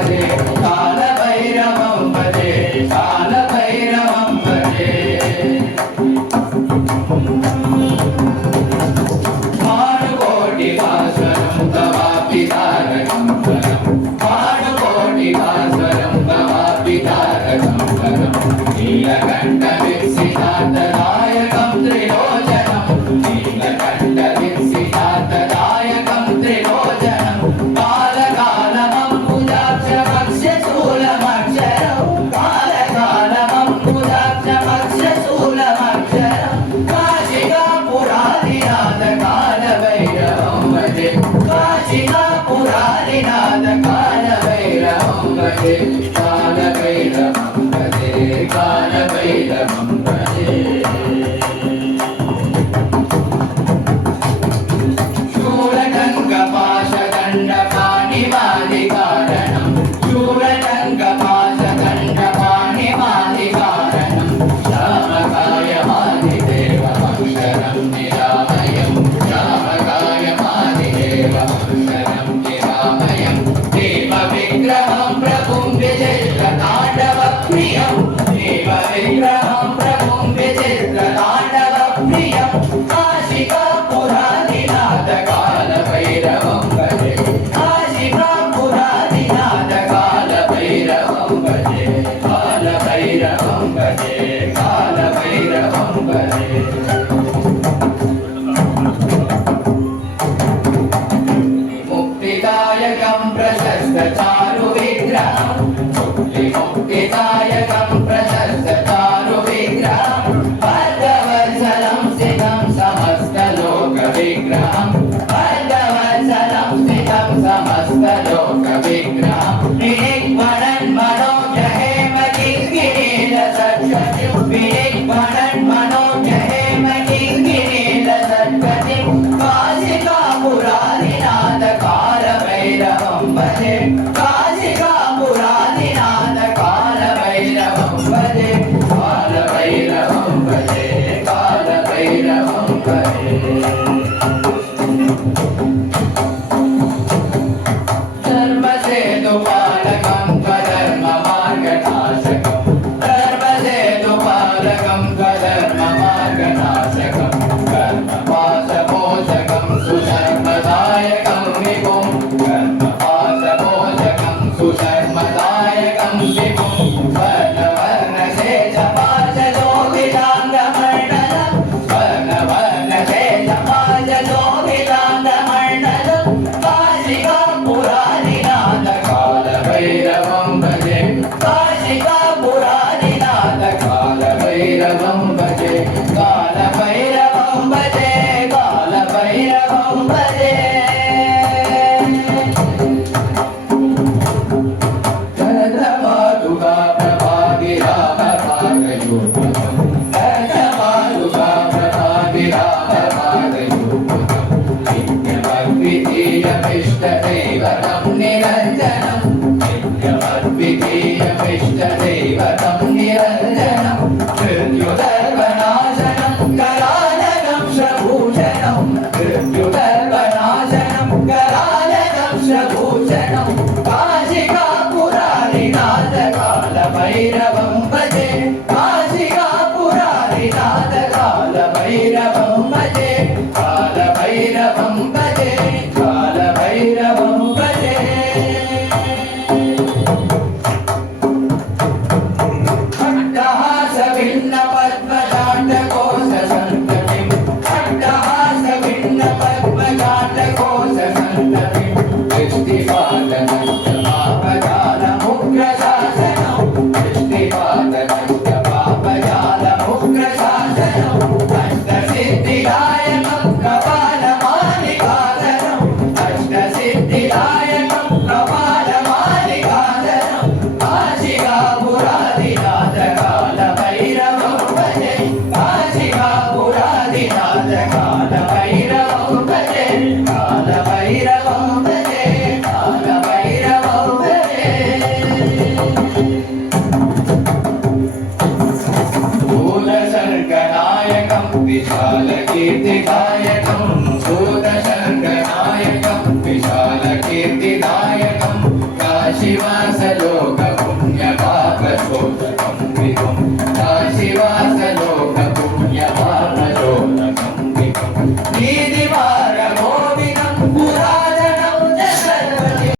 భజే కాల భైరవం భజే కాల భైరవం భజే మానుకోటి భాస్వరం తవాపి తారకం వరం మానుకోటి భాస్వరం తవాపి తారకం వరం నీలకంఠ విసితార్థదాయకం త్రిలోచనం నీలకంఠ విసితార్థదాయకం త్రిలోచనం కాలకాలమంబుజాక్షమక్షశూలమక్షరం కాలకాలమంబుజాక్షమక్షశూలమక్షరం కాశికాపురాదినాథ కాలభైరవం భజే కాశికాపురాదినాథ కాలభైరవం భజే కాలభైరవం భజే కాలభైరవం భజే శూలటంకపాశదండపాణిమాదికారణం శూలటంకపాశదండపాణిమాదికారణం శ్యామకాయమాదిదేవమక్షరం నిరామయం శ్యామకాయమాదిదేవమక్షరం నిరామయం దేవ విగ్రహం ప్రభుం విచిత్రతాండవ ప్రియం దేవ విగ్రహం ప్రభుం విచిత్రతాండవ ప్రియం కాశికాపురాదినాథ కాలభైరవం భజే కాశికాపురాదినాథ కాలభైరవం భజే కాలభైరవం భజే కాలభైరవం భజే ముక్తిదాయకం ప్రశస్త చారు విగ్రహం ముక్తిదాయకం ప్రశస్త చారు విగ్రహం భద్రవత్సలం స్థితం సమస్త లోక విగ్రహం భద్రవత్సలం స్థితం సమస్త లోక విగ్రహం వినిగ్మణన్ మనోజహేమ కింకిణీల సత్కతిం వినిగ్మణన్ మనోజహేమ కింకిణీల సత్కతిం కాశికాపురాదినాథ కాలభైరవం భజే కాశికాపురాదినాథ కాలభైరవం భజే కాలభైరవం భజే కాలభైరవం భజే ధర్మసేతుపాలకం త్వధర్మ మార్గనాశకం ధర్మసేతుపాలకం త్వధర్మ మార్గనాశకం కర్మపాశమోచకం సుధర్మదాయకం విభుం కర్మపాశమోచకం సుధర్మదాయకం విభుం వర్ణవర్ణశేషపాశలోభిలాంగమండలం వర్ణవర్ణశేషపాశలోభిలాంగమండలం కాశికాపురాదినాథ కాలభైరవం భజే కాశికాపురాదినాథ కాలభైరవం భజే కాలభైరవం భజే కాలభైరవం భజే చంద్రపాదుగా ప్రభాగిరామ భాగయోగం చంద్రపాదుగా ప్రభాగిరామ భాగయోగం నిత్యమద్వితీయమిష్టదైవతం నిరంజనం నిత్యమద్వితీయమిష్టదైవతం నిరంజనం మృత్యుదర్వనాశనం కరాళకం శ్రభూషణం మృత్యుదర్వనాశనం కరాళకం శ్రభూషణం కాశికాపురాదినాథ కాలభైరవం భజే కాశికాపురాదినాథ కాలభైరవం భజే కాలభైరవం భజే కాలభైరవం భజే అట్టహాస భిన్న పద్మజాండకోశ సంతతిం అట్టహాస భిన్న పద్మజాండకోశ సంతతిం దృష్టిపాదనస్య పాపజాలముగ్రశాసనం దృష్టిపాదనస్య పాపజాలముగ్రశాసనం అష్టసిద్ధిదాయకం కపాలమాలికాదనం అష్టసిద్ధిదాయకం కపాలమాలికాదనం కాశికాపురాదినాథ కాలభైరవం భజే కాశికాపురాదినాథ కాలభైరవం భజే కాలభైరవం భజే కాలభైరవం భజే భూతశర్గనాయకం విశాలకీర్తిదాయకం భూతశర్గనాయకం విశాలకీర్తిదాయకం కాశీ నివాసలోక పుణ్యపాపశోకం విభుం